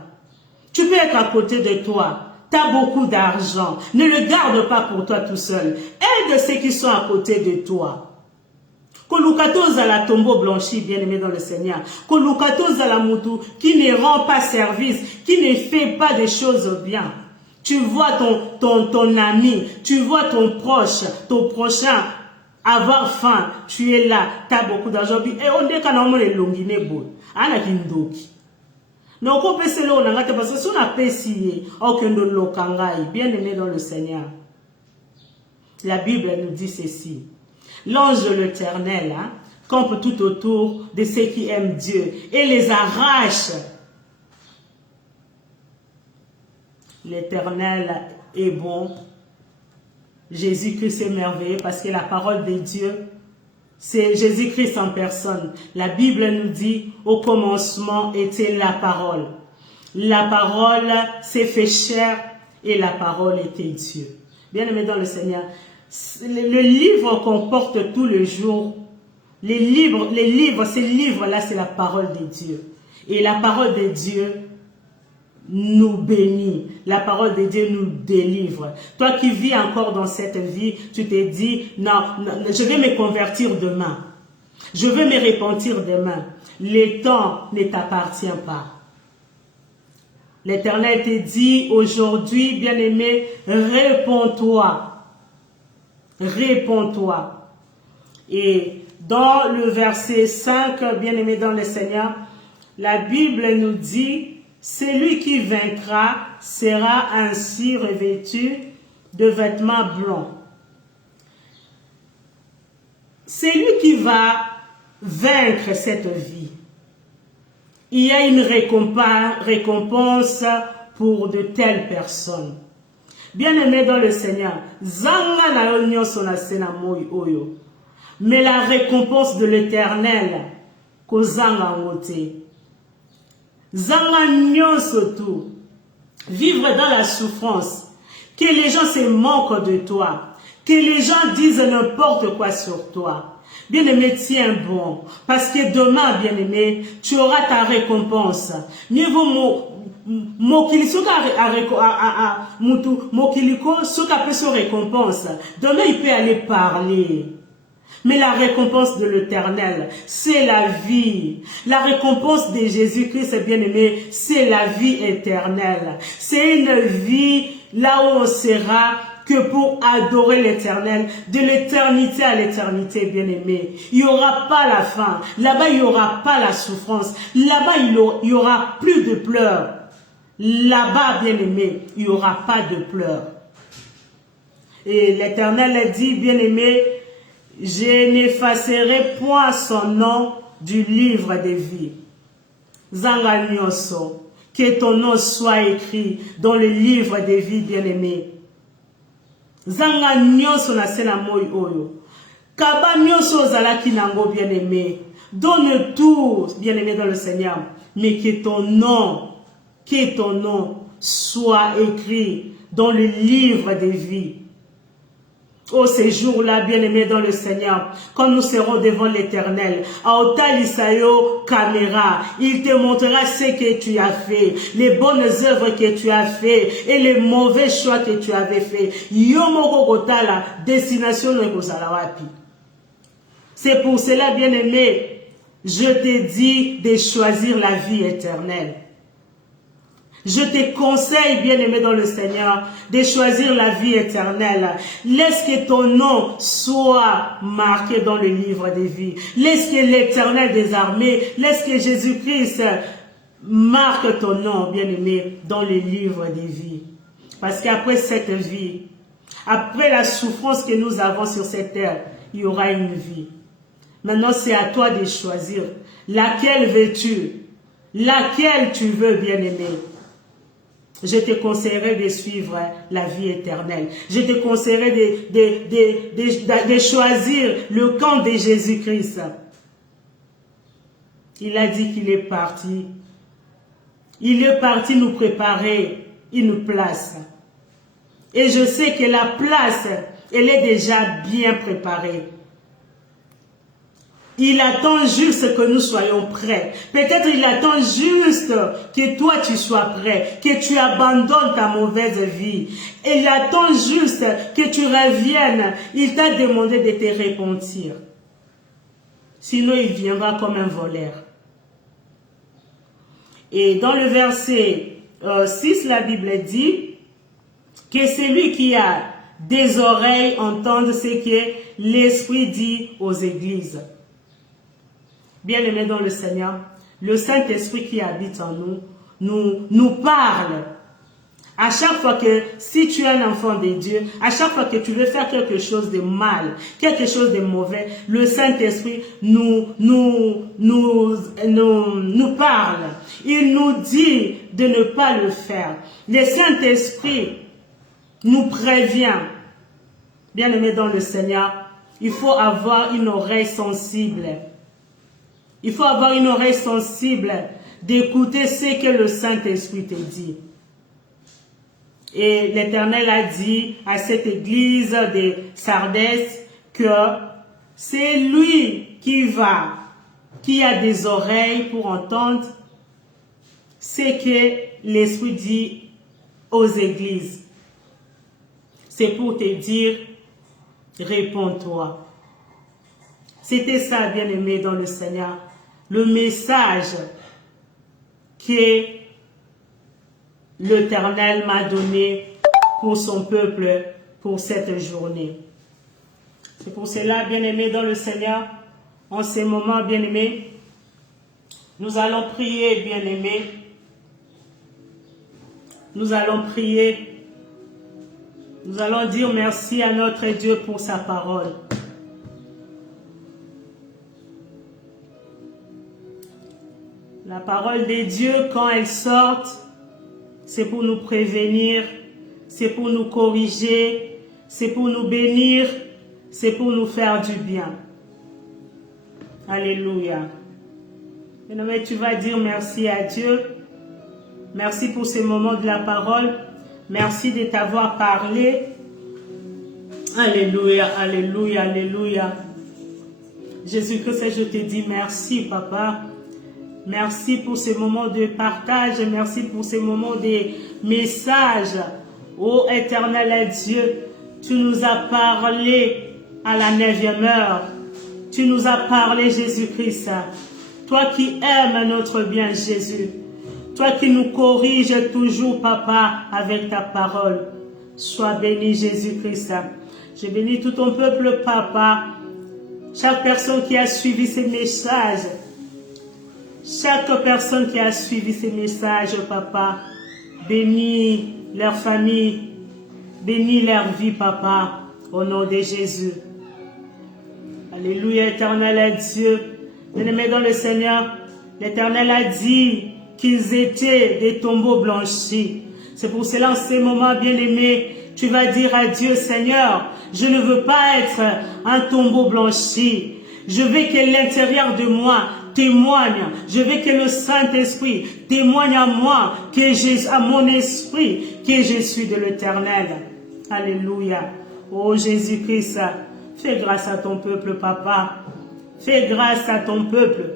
tu peux être à côté de toi. Tu as beaucoup d'argent. Ne le garde pas pour toi tout seul. Aide ceux qui sont à côté de toi. Kolukatos à la tombeau blanchi, bien-aimé dans le Seigneur. Kolukatos à la moutou, qui ne rend pas service, qui ne fait pas des choses bien. Tu vois ton ami, tu vois ton proche, ton prochain avoir faim, tu es là, tu as beaucoup d'argent. Et on dit qu'on a les longines beau. Ana kindoki. Non, qu'on peut se l'on parce que si on a payé, aucun de l'okangai, bien-aimé dans le Seigneur. La Bible nous dit ceci. L'ange de l'Éternel campe tout autour de ceux qui aiment Dieu et les arrache. L'Éternel est bon. Jésus-Christ est merveilleux parce que la parole de Dieu, c'est Jésus-Christ en personne. La Bible nous dit, au commencement était la parole. La parole s'est fait chair et la parole était Dieu. Bien-aimé dans le Seigneur, le livre qu'on porte tous les jours, ces livres-là, c'est la parole de Dieu. Et la parole de Dieu nous bénit. La parole de Dieu nous délivre. Toi qui vis encore dans cette vie, tu te dis, non, je vais me convertir demain. Je vais me repentir demain. Le temps ne t'appartient pas. L'Éternel te dit aujourd'hui, bien-aimé, réponds-toi. Réponds-toi. Et dans le verset 5, bien-aimé dans le Seigneur, la Bible nous dit, celui qui vaincra sera ainsi revêtu de vêtements blancs. Celui qui va vaincre cette vie, il y a une récompense pour de telles personnes. Bien-aimé dans le Seigneur, mais la récompense de l'Éternel, vivre dans la souffrance, que les gens se moquent de toi, que les gens disent n'importe quoi sur toi. Bien-aimé, tiens bon, parce que demain, bien-aimé, tu auras ta récompense. Mieux vaut récompense. Demain, il peut aller parler. Mais la récompense de l'Éternel, c'est la vie. La récompense de Jésus-Christ, bien-aimé, c'est la vie éternelle. C'est une vie là où on sera que pour adorer l'Éternel, de l'éternité à l'éternité, bien-aimé. Il n'y aura pas la faim. Là-bas, il n'y aura pas la souffrance. Là-bas, il n'y aura plus de pleurs. Là-bas, bien-aimé, il n'y aura pas de pleurs. Et l'Éternel a dit, bien-aimé, je n'effacerai point son nom du livre de vie. Zanga nyonso, que ton nom soit écrit dans le livre de vie, bien-aimé. Zanga nyonso na sena moi oyo. Kaba nyonso zalaki nango, bien-aimé. Donne tout, bien-aimé dans le Seigneur. Mais que ton nom soit écrit dans le livre de vie. Oh, ces jours-là, bien-aimés dans le Seigneur, quand nous serons devant l'Éternel, à Otalisayo caméra, il te montrera ce que tu as fait, les bonnes œuvres que tu as fait et les mauvais choix que tu avais fait. Yomokokotala, destination Nekosalawapi. C'est pour cela, bien-aimé, je te dis de choisir la vie éternelle. Je te conseille, bien-aimé dans le Seigneur, de choisir la vie éternelle. Laisse que ton nom soit marqué dans le livre des vies. Laisse que l'Éternel des armées, laisse que Jésus-Christ marque ton nom, bien-aimé, dans le livre des vies. Parce qu'après cette vie, après la souffrance que nous avons sur cette terre, il y aura une vie. Maintenant, c'est à toi de choisir. Laquelle veux-tu? Laquelle tu veux, bien-aimé? Je te conseillerais de suivre la vie éternelle. Je te conseillerais de choisir le camp de Jésus-Christ. Il a dit qu'il est parti. Il est parti nous préparer une place. Et je sais que la place, elle est déjà bien préparée. Il attend juste que nous soyons prêts. Peut-être il attend juste que toi tu sois prêt, que tu abandonnes ta mauvaise vie. Il attend juste que tu reviennes. Il t'a demandé de te repentir. sinon il viendra comme un voleur. Et dans le verset 6, la Bible dit que celui qui a des oreilles entende ce que l'Esprit dit aux églises. Bien-aimés dans le Seigneur, le Saint-Esprit qui habite en nous parle. À chaque fois que, si tu es un enfant de Dieu, à chaque fois que tu veux faire quelque chose de mal, quelque chose de mauvais, le Saint-Esprit nous parle. Il nous dit de ne pas le faire. Le Saint-Esprit nous prévient. Bien-aimés dans le Seigneur, il faut avoir une oreille sensible. Il faut avoir une oreille sensible d'écouter ce que le Saint-Esprit te dit. Et l'Éternel a dit à cette église de Sardès que c'est lui qui a des oreilles pour entendre ce que l'Esprit dit aux églises. C'est pour te dire, réponds-toi. C'était ça, bien-aimé dans le Seigneur, le message que l'Éternel m'a donné pour son peuple, pour cette journée. C'est pour cela, bien-aimés dans le Seigneur, en ces moments, bien-aimés, nous allons prier, bien-aimés. Nous allons prier. Nous allons dire merci à notre Dieu pour sa parole. La parole de Dieu, quand elle sort, c'est pour nous prévenir, c'est pour nous corriger, c'est pour nous bénir, c'est pour nous faire du bien. Alléluia. Bien-aimé, tu vas dire merci à Dieu. Merci pour ces moments de la parole. Merci de t'avoir parlé. Alléluia, alléluia, alléluia. Jésus-Christ, je te dis merci, Papa. Merci pour ces moments de partage. Merci pour ces moments de messages. Ô éternel Dieu, tu nous as parlé à la 9e heure. Tu nous as parlé, Jésus-Christ. Toi qui aimes notre bien, Jésus. Toi qui nous corriges toujours, Papa, avec ta parole. Sois béni, Jésus-Christ. Je bénis tout ton peuple, Papa. Chaque personne qui a suivi ces messages. Chaque personne qui a suivi ces messages, Papa, bénis leur famille, bénis leur vie, Papa, au nom de Jésus. Alléluia, éternel Dieu. Bien-aimés dans le Seigneur, l'Éternel a dit qu'ils étaient des tombeaux blanchis. C'est pour cela, en ces moments, bien-aimés, tu vas dire à Dieu, Seigneur, je ne veux pas être un tombeau blanchi. Je veux que l'intérieur de moi témoigne. Je veux que le Saint-Esprit témoigne à moi, à mon esprit, que je suis de l'Éternel. Alléluia. Oh Jésus-Christ, fais grâce à ton peuple, Papa. Fais grâce à ton peuple.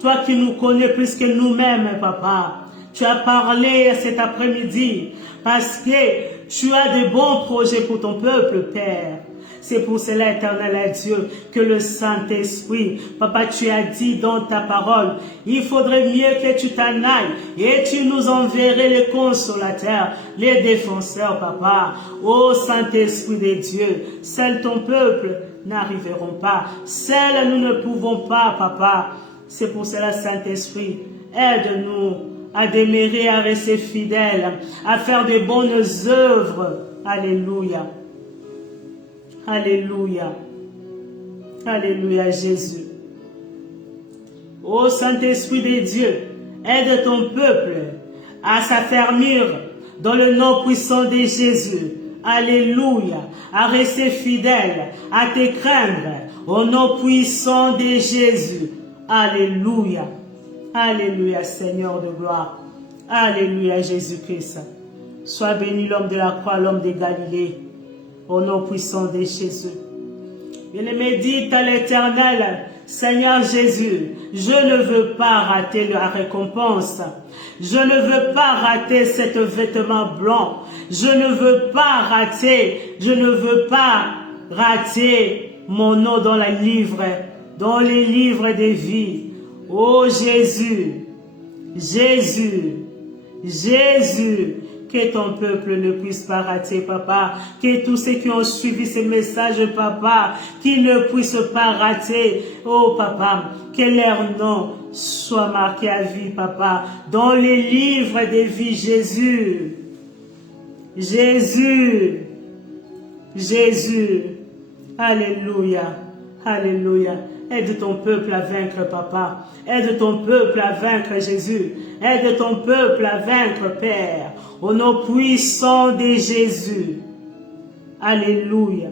Toi qui nous connais plus que nous-mêmes, Papa. Tu as parlé cet après-midi parce que tu as de bons projets pour ton peuple, Père. C'est pour cela, éternel Dieu, que le Saint-Esprit, Papa, tu as dit dans ta parole, il faudrait mieux que tu t'en ailles et tu nous enverrais les consolateurs, les défenseurs, Papa. Ô Saint-Esprit de Dieu, seuls ton peuple n'arriveront pas. Seuls nous ne pouvons pas, Papa. C'est pour cela, Saint-Esprit, aide-nous à demeurer, à rester fidèles, à faire de bonnes œuvres. Alléluia. Alléluia. Alléluia, Jésus. Ô Saint-Esprit de Dieu, aide ton peuple à s'affermir dans le nom puissant de Jésus. Alléluia. À rester fidèle, à te craindre au nom puissant de Jésus. Alléluia. Alléluia, Seigneur de gloire. Alléluia, Jésus-Christ. Sois béni l'homme de la croix, l'homme de Galilée. Au nom puissant de Jésus. Bien-aimé, dites à l'Éternel, Seigneur Jésus, je ne veux pas rater la récompense. Je ne veux pas rater cet vêtement blanc. Je ne veux pas rater mon nom dans le livre dans les livres des vies. Oh Jésus, Jésus, Jésus, que ton peuple ne puisse pas rater, papa. Que tous ceux qui ont suivi ces messages, papa, qu'ils ne puissent pas rater. Oh, papa, que leur nom soit marqué à vie, papa, dans les livres des vies, Jésus. Jésus. Jésus. Alléluia. Alléluia. Aide ton peuple à vaincre, papa. Aide ton peuple à vaincre, Jésus. Aide ton peuple à vaincre, Père. Au nom puissant de Jésus. Alléluia.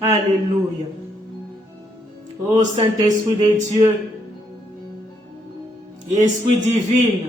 Alléluia. Ô Saint-Esprit de Dieu, Esprit divin,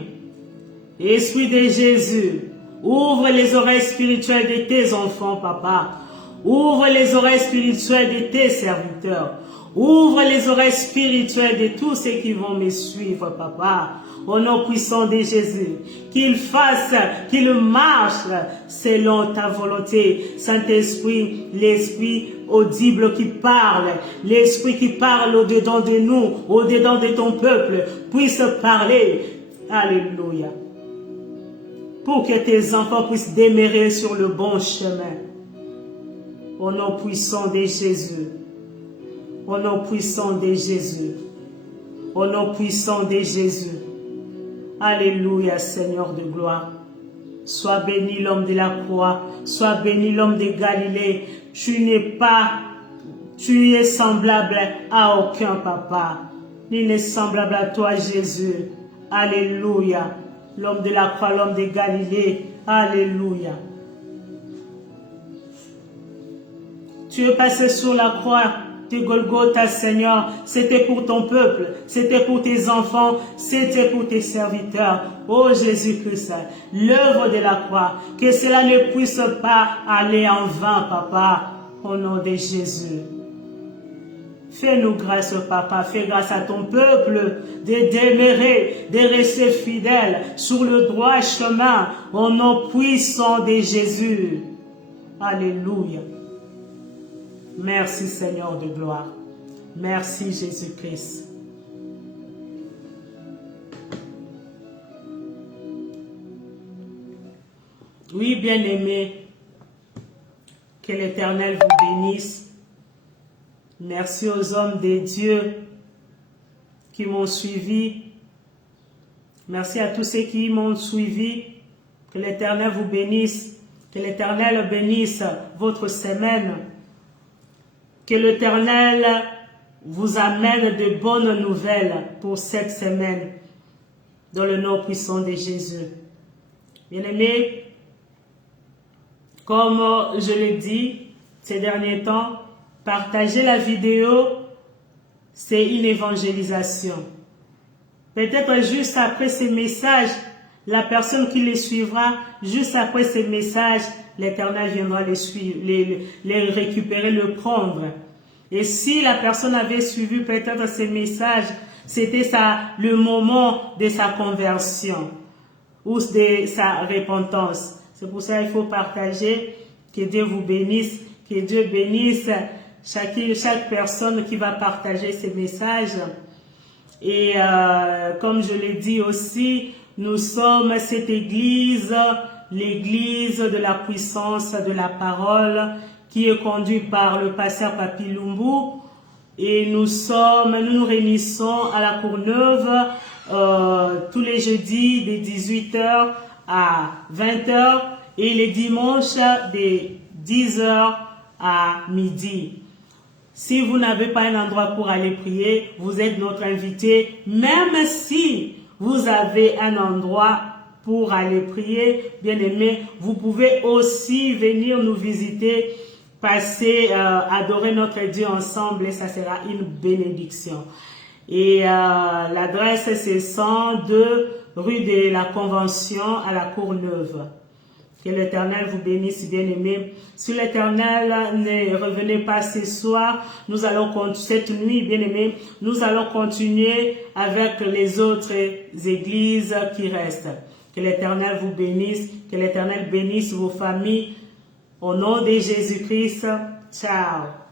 Esprit de Jésus, ouvre les oreilles spirituelles de tes enfants, papa. Ouvre les oreilles spirituelles de tes serviteurs. Ouvre les oreilles spirituelles de tous ceux qui vont me suivre, papa. Au nom puissant de Jésus, qu'ils fassent, qu'ils marchent selon ta volonté. Saint-Esprit, l'Esprit audible qui parle, l'Esprit qui parle au-dedans de nous, au-dedans de ton peuple, puisse parler. Alléluia. Pour que tes enfants puissent demeurer sur le bon chemin. Au nom puissant de Jésus. Au nom puissant de Jésus. Au nom puissant de Jésus. Alléluia, Seigneur de gloire. Sois béni l'homme de la croix. Sois béni l'homme de Galilée. Tu es semblable à aucun papa. Il n'est semblable à toi, Jésus. Alléluia. L'homme de la croix, l'homme de Galilée. Alléluia. Tu es passé sur la croix de Golgotha, Seigneur. C'était pour ton peuple, c'était pour tes enfants, c'était pour tes serviteurs. Oh Jésus-Christ, l'œuvre de la croix, que cela ne puisse pas aller en vain, papa, au nom de Jésus. Fais-nous grâce, papa, fais grâce à ton peuple de demeurer, de rester fidèle sur le droit chemin, au nom puissant de Jésus. Alléluia. Merci Seigneur de gloire. Merci Jésus-Christ. Oui, bien-aimés, que l'Éternel vous bénisse. Merci aux hommes de Dieu qui m'ont suivi. Merci à tous ceux qui m'ont suivi. Que l'Éternel vous bénisse. Que l'Éternel bénisse votre semaine. Que l'Éternel vous amène de bonnes nouvelles pour cette semaine, dans le nom puissant de Jésus. Bien-aimés, comme je l'ai dit ces derniers temps, partager la vidéo, c'est une évangélisation. Peut-être juste après ces messages, la personne qui les suivra, juste après ces messages, l'Éternel viendra les suivre, les récupérer, le prendre. Et si la personne avait suivi peut-être ces messages, c'était le moment de sa conversion ou de sa repentance. C'est pour ça qu'il faut partager. Que Dieu vous bénisse, que Dieu bénisse chaque personne qui va partager ces messages. Et comme je l'ai dit aussi, nous sommes cette église, l'église de la puissance de la parole, qui est conduite par le pasteur Papi Lumbu. Et nous nous réunissons à la Courneuve tous les jeudis de 18h à 20h et les dimanches de 10h à midi. Si vous n'avez pas un endroit pour aller prier, vous êtes notre invité. Même si vous avez un endroit pour aller prier, bien aimé, vous pouvez aussi venir nous visiter, passer, adorer notre Dieu ensemble et ça sera une bénédiction. Et l'adresse c'est 102 rue de la Convention à la Courneuve. Que l'Éternel vous bénisse, bien-aimés. Si l'Éternel ne revenait pas ce soir, cette nuit, bien-aimés, nous allons continuer avec les autres églises qui restent. Que l'Éternel vous bénisse, que l'Éternel bénisse vos familles. Au nom de Jésus-Christ, ciao.